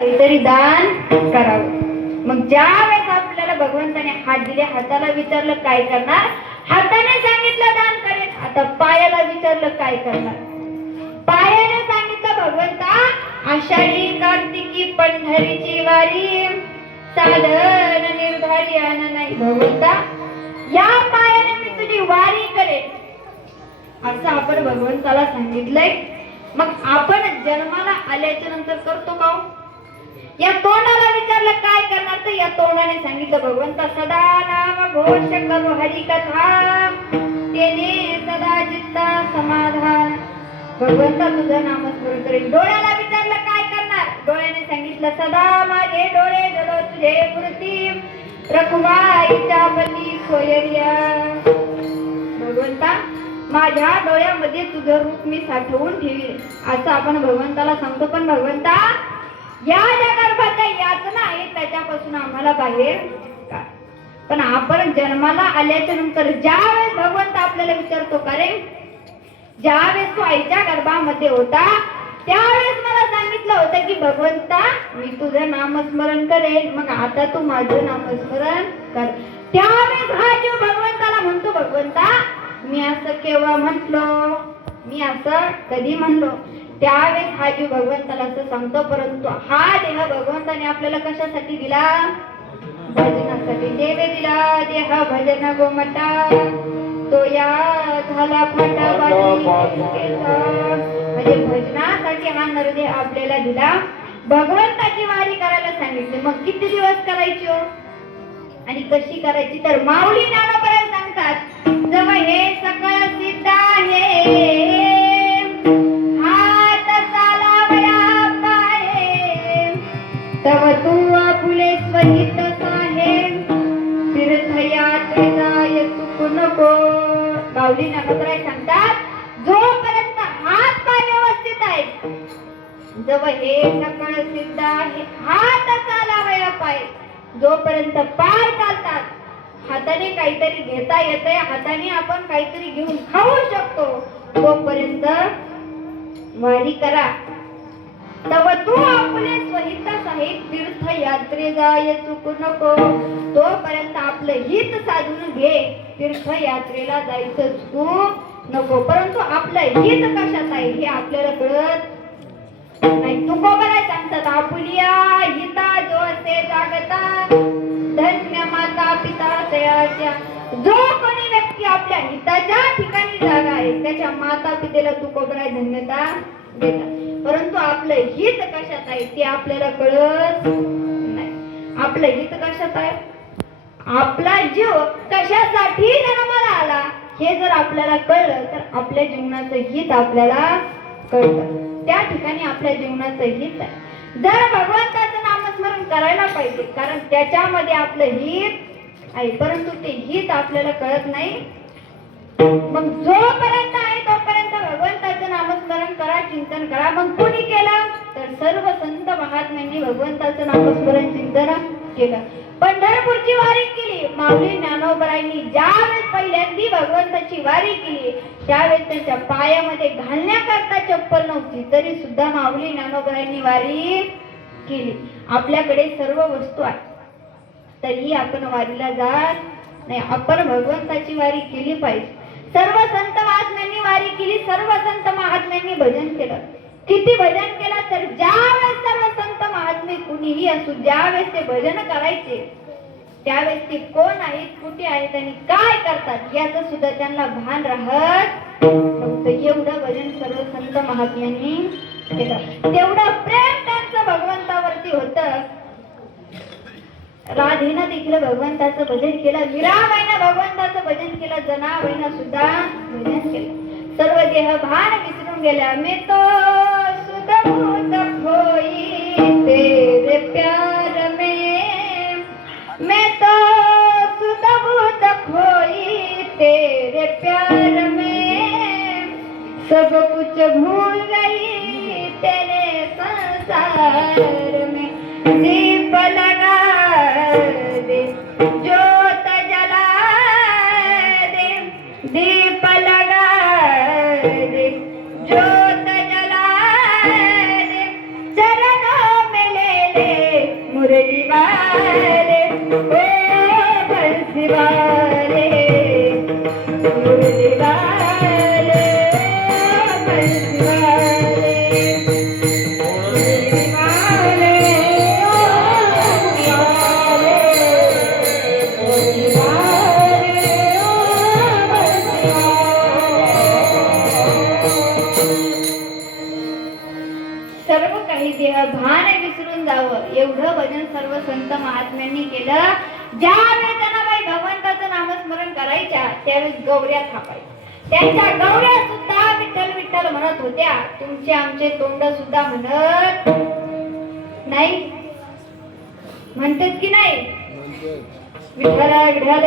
काहीतरी दान करावं. मग ज्या वेळेस आपल्याला भगवंताने हात दिले, हाताला विचारलं काय करणार, हाताने सांगितलं दान करेन. आता पायाला विचारलं काय करणार, पायाने सांगितलं भगवंता आषाढी कार्तिकी पंढरीची वारी, साधन निर्धारी आन नाही भगवंता, या पायाने मी तुझी वारी करेन, असं आपण भगवंताला सांगितलंय. मग आपण जन्माला आल्याच्या नंतर करतो का? या तोंडाला विचारलं काय करणार, तर या तोंडाने सांगितलं भगवंता सदा नाम घोष करो हरी कथा, तेने सदा चित्ता समाधान. भगवंता तुझं नामस्मरण करेल. डोळ्याला विचारलं काय करणार, डोळ्याने सांगितलं सदा माझे डोळे जलो तुझे पुरती, रखुमाईच्या पती सोयरिया. भगवंता माझ्या डोळ्यामध्ये तुझं रूप मी साठवून ठेवी, असं आपण भगवंताला सांगतो. पण भगवंता या ज्या गर्भाच्या यातना आहे त्याच्यापासून आम्हाला बाहेर का? पण आपण जन्माला आल्याच्या नंतर ज्या वेळेस भगवंत आपल्याला विचारतो का रे, ज्या वेळेस तू आईच्या गर्भामध्ये होता त्यावेळेस मला सांगितलं होतं की भगवंता मी तुझं नामस्मरण करेन, मग आता तू माझं नामस्मरण कर. त्यावेळेस हा जीव भगवंताला म्हणतो भगवंता मी असं केव्हा म्हटलो, मी असं कधी म्हणलो. त्यावेळेस हा जीव भगवंताला असं सांगतो. परंतु हा देह भगवंताने आपल्याला कशासाठी दिला? भजनासाठी. देवे दिला देह भजन गोमटा, तो या झाला फाटा म्हणजे भजनासाठी हा नरदेह आपल्याला दिला, भगवंताची वारी करायला सांगितले. मग किती दिवस करायची हो आणि कशी करायची, तर माऊली ज्ञानोबा सांगतात जव हे सकळ सिद्ध आहे, हात चालावया पाये, तव तू आपुले स्वहित साहेब, तीर्थयात्रे जाय चुकू नको. माऊली ज्ञानोबा सांगतात जोपर्यंत हात पाय व्यवस्थित आहेत, जव हे सकळ सिद्ध आहे, हात चालावया पाये, जोपर्यंत पाय चालतात, हाताने काहीतरी घेता येतंय, हाताने आपण काहीतरी घेऊन खाऊ शकतो, तोपर्यंत वारी करा. तव तू आपले स्वहित साहित तीर्थयात्रे जाय चुकू नको. तोपर्यंत आपलं हित साधून घे, तीर्थयात्रेला जायचं चुकू नको. परंतु आपलं हित कशात आहे हे आपल्याला कळत नाही. तुकोबराय सांगतात आपुलिया हिता जो असे जागता, धन्य माता पिता तयाच्या. जो कोणी व्यक्ती आपल्या हिताच्या ठिकाणी जागा आहे त्याच्या माता पितेला तुकोबराय धन्यता देतात. परंतु आपलं हित कशात आहे ते आपल्याला कळत नाही. आपलं हित कशात आहे, आपला जीव कशासाठी जन्माला आला हे जर आपल्याला कळलं तर आपल्या जीवनाचं हित आपल्याला कळतं. त्या ठिकाणी आपल्या जीवनाचं हित आहे. जर भगवंताचं नामस्मरण करायला पाहिजे, कारण त्याच्यामध्ये आपलं हित आहे, परंतु ते हित आपल्याला कळत नाही. मग जोपर्यंत आहे तोपर्यंत भगवंताचं नामस्मरण करा, चिंतन करा. मग कोणी केलं तर सर्व संत महात्म्यांनी भगवंताचं नामस्मरण चिंतन केलं. पंढरपूरची वारी केली माऊली ज्ञानोबरायांनी. ज्यावेळेस पहिल्यांदी भगवंताची वारी केली त्यावेळेस त्यांच्या पायामध्ये घालण्याकरता चप्पल नव्हती, तरी सुद्धा माऊली ज्ञानोबरायांनी वारी केली. आपल्याकडे सर्व वस्तू आहे तरीही आपण वारीला जात नाही. आपण भगवंताची वारी केली पाहिजे. सर्व संत महात्म्यांनी वारी केली, सर्व संत महात्म्यांनी भजन केलं. किती भजन केलं तर ज्यावेळेस सर्व संत महात्मे कुणीही असू, ज्यावेळेस ते भजन करायचे त्यावेळेस ते कोण आहेत, कुठे आहेत आणि काय करतात याचं सुद्धा त्यांना भान राहत नव्हतं. एवढं भजन सर्व संत महात्म्यांनी केलं. तेवढं प्रेम त्यांचं भगवंतावरती होतं. राधेनं देखील भगवंताचं भजन केलं, मीराबाईनं भगवंताचं भजन केलं, जनाबाईनं सुद्धा भजन केलं. सर्व देह भान विसरून गेल्या. मैं तो सुधभूत खोई तेरे प्यार में, मैं तो सुधभूत खोई तेरे प्यार में, सब कुछ भूल गई तेरे संसार में. दीप लगा दे ज्योत जला दे, दीप लगा दे ज्योत जला दे, चरणों में ले मुरली वाले ओ बंसी वाले मुरली वाले बंसी वाले मुरली वाले ओ बंसी वाले मुरली वाले ओ बंसी वाले. सर्व काही देह भान विसरून जावं एवढं भजन सर्व संत महात्म्यांनी केलं. ज्या वेळेस त्यांना बाई भगवंताचं नामस्मरण करायच्या त्यावेळेस गौऱ्या थापायच्या. त्यांच्या गौऱ्या सुद्धा विठ्ठल विठ्ठल म्हणत होत्या. तुमचे आमचे तोंड सुद्धा म्हणत नाही. म्हणतात की नाही विठ्ठल विठ्ठल